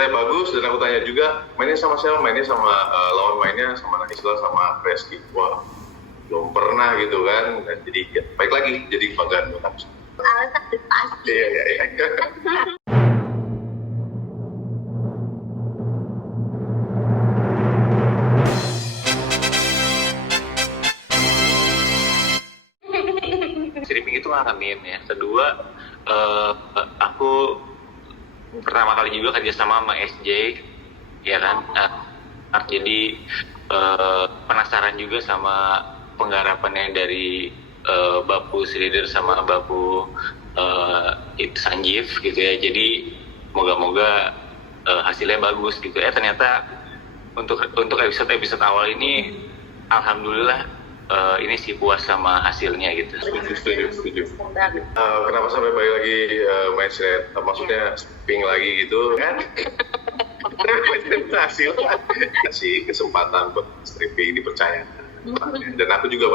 ceritanya bagus, dan aku tanya juga mainnya sama siapa, mainnya sama lawan mainnya sama Naisla sama Reski. Wah, belum pernah gitu kan. Dan jadi ya, baik lagi jadi kebanggaan buat aku. Alasan pasti. Iya. Stripping itu ngalamin ya. Kedua, aku pertama kali juga kerjasama sama SJ, ya kan. Jadi penasaran juga sama penggarapannya dari Bapu Sridhar sama Bapu Sanjeev gitu ya. Jadi moga-moga hasilnya bagus gitu. Ternyata untuk episode awal ini alhamdulillah ini sih puas sama hasilnya gitu. Setuju. Kenapa sampai balik lagi main set? Maksudnya stripping lagi gitu kan? Hasil kasih kesempatan buat stripping dipercaya. Dan aku juga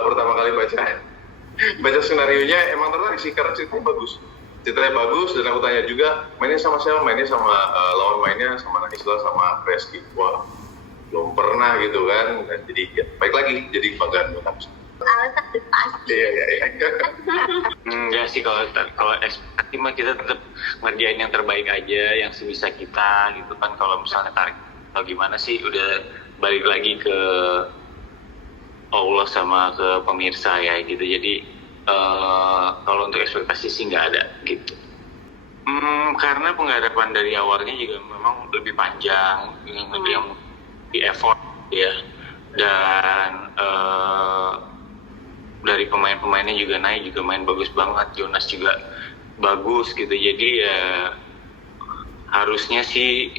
pertama kali baca skenario-nya, emang tertarik sih karena ceritanya bagus, dan aku tanya juga mainnya sama siapa, mainnya sama lawan mainnya sama Naisla sama Reski. Wah, belum pernah gitu kan. Dan jadi ya, baik lagi jadi kebanggaan buat aku. Alasan pasti. Iya. Enggak sih, kalau ekspektasi mah kita tetap ngerjain yang terbaik aja, yang sebisa kita gitu kan. Kalau misalnya tarik atau gimana sih, udah balik lagi ke Allah sama ke pemirsa ya gitu. Jadi kalau untuk ekspektasi sih nggak ada gitu. Karena penggarapan dari awalnya juga memang lebih panjang, yang di effort ya, dan dari pemain-pemainnya juga main bagus banget. Jonas juga bagus gitu. Jadi ya harusnya sih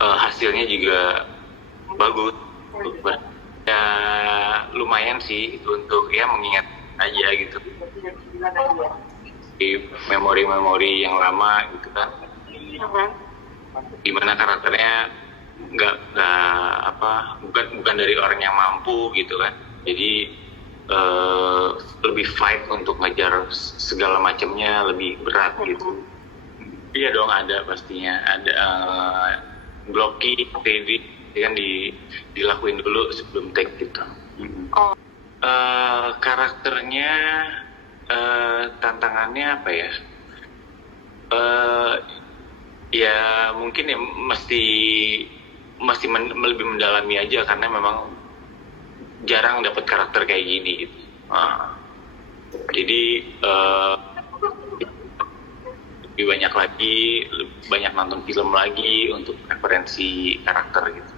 hasilnya juga bagus. Ya lumayan sih untuk ya mengingat aja gitu di memori-memori yang lama gitu kan, dimana karakternya bukan dari orang yang mampu gitu kan. Jadi lebih fight untuk ngejar segala macamnya, lebih berat gitu. Iya dong, ada pastinya ada blocking, ready kan dilakuin dulu sebelum take gitu. Karakternya tantangannya apa ya? Ya mungkin ya mesti lebih mendalami aja, karena memang jarang dapat karakter kayak gini gitu. Jadi lebih banyak nonton film lagi untuk referensi karakter gitu.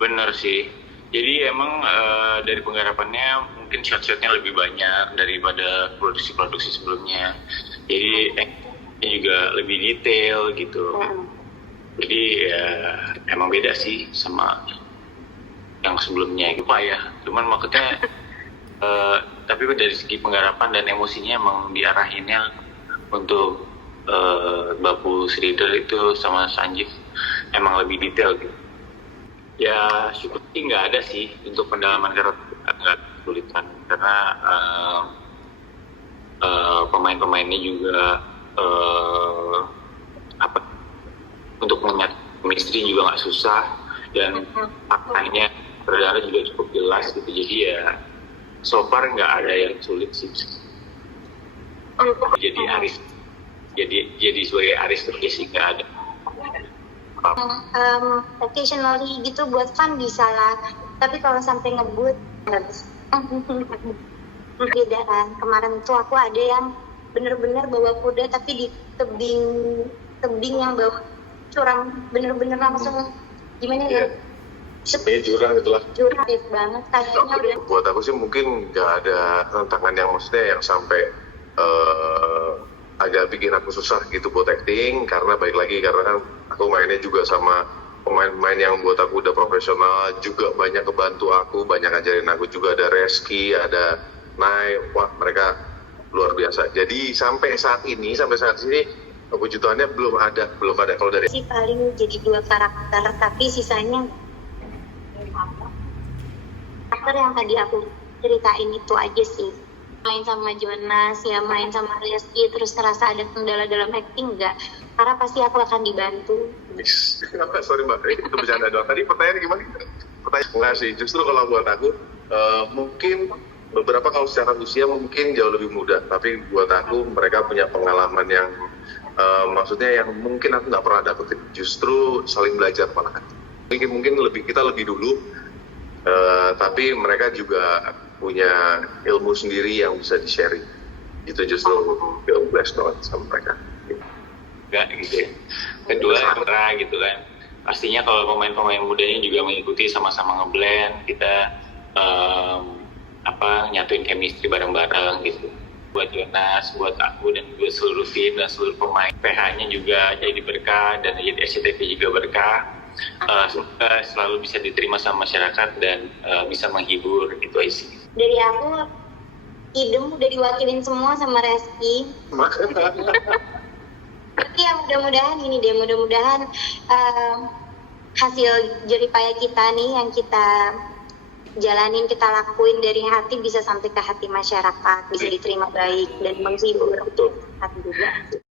Bener sih. Jadi emang dari penggarapannya mungkin shot-shotnya lebih banyak daripada produksi sebelumnya. Jadi juga lebih detail gitu. Jadi ya emang beda sih sama yang sebelumnya gitu Pak ya. Cuman maksudnya tapi dari segi penggarapan dan emosinya emang diarahinnya untuk Bapu Sridhar itu sama Sanjeev emang lebih detail gitu. Ya syukur sih nggak ada sih untuk pendalaman karakter, nggak kesulitan karena pemain-pemainnya juga untuk melihat chemistry juga nggak susah, dan faktanya berdara juga cukup jelas gitu. Jadi ya so far nggak ada yang sulit sih. Jadi Aris jadi sebagai Aris terus sih nggak ada. Occasionally gitu buat fun bisa lah, tapi kalau sampai ngebut nggak bisa. Beda kan, kemarin tuh aku ada yang bener-bener bawa kuda tapi di tebing yang bawa curang, bener-bener langsung gimana ya? Sebenarnya jurang itulah. Jurang banget kayaknya. Buat aku sih mungkin nggak ada tantangan yang maksudnya yang sampai agak bikin aku susah gitu buat acting, karena baik lagi karena kan aku mainnya juga sama pemain-pemain yang buat aku udah profesional, juga banyak kebantu aku, banyak ngajarin aku juga, ada Reski, ada Nai, wah mereka luar biasa. Jadi sampai saat ini kejutannya belum ada kalau dari sih paling jadi 2 karakter, tapi sisanya karakter yang tadi aku ceritain itu aja sih. main sama Jonas ya, main sama Rizky terus terasa ada kendala dalam acting enggak, karena pasti aku akan dibantu. Sorry mbak, itu bercanda doang. Tadi pertanyaan gimana? Pertanyaan enggak sih, justru kalau buat aku mungkin beberapa kalau secara usia mungkin jauh lebih muda, tapi buat aku mereka punya pengalaman yang maksudnya yang mungkin aku nggak pernah dapetin, justru saling belajar malahan. Mungkin kita lebih dulu, tapi mereka juga punya ilmu sendiri yang bisa di-sharing. Itu justru feel blessed banget sama mereka. Enggak gitu ya. Kedua Indra gitu kan, pastinya kalau pemain-pemain mudanya juga mengikuti sama-sama ngeblend, kita nyatuin chemistry bareng-bareng gitu. Buat Jonas, buat aku dan juga seluruh tim dan seluruh pemain, PH-nya juga jadi berkah dan jadi SCTV juga berkah. Semoga selalu bisa diterima sama masyarakat dan bisa menghibur gitu aja sih. Dari aku, Idem udah diwakilin semua sama Reski. Tapi ya mudah-mudahan ini deh, mudah-mudahan hasil jeripaya kita nih yang kita jalanin, kita lakuin dari hati bisa sampai ke hati masyarakat, bisa diterima baik dan menghibur hati juga.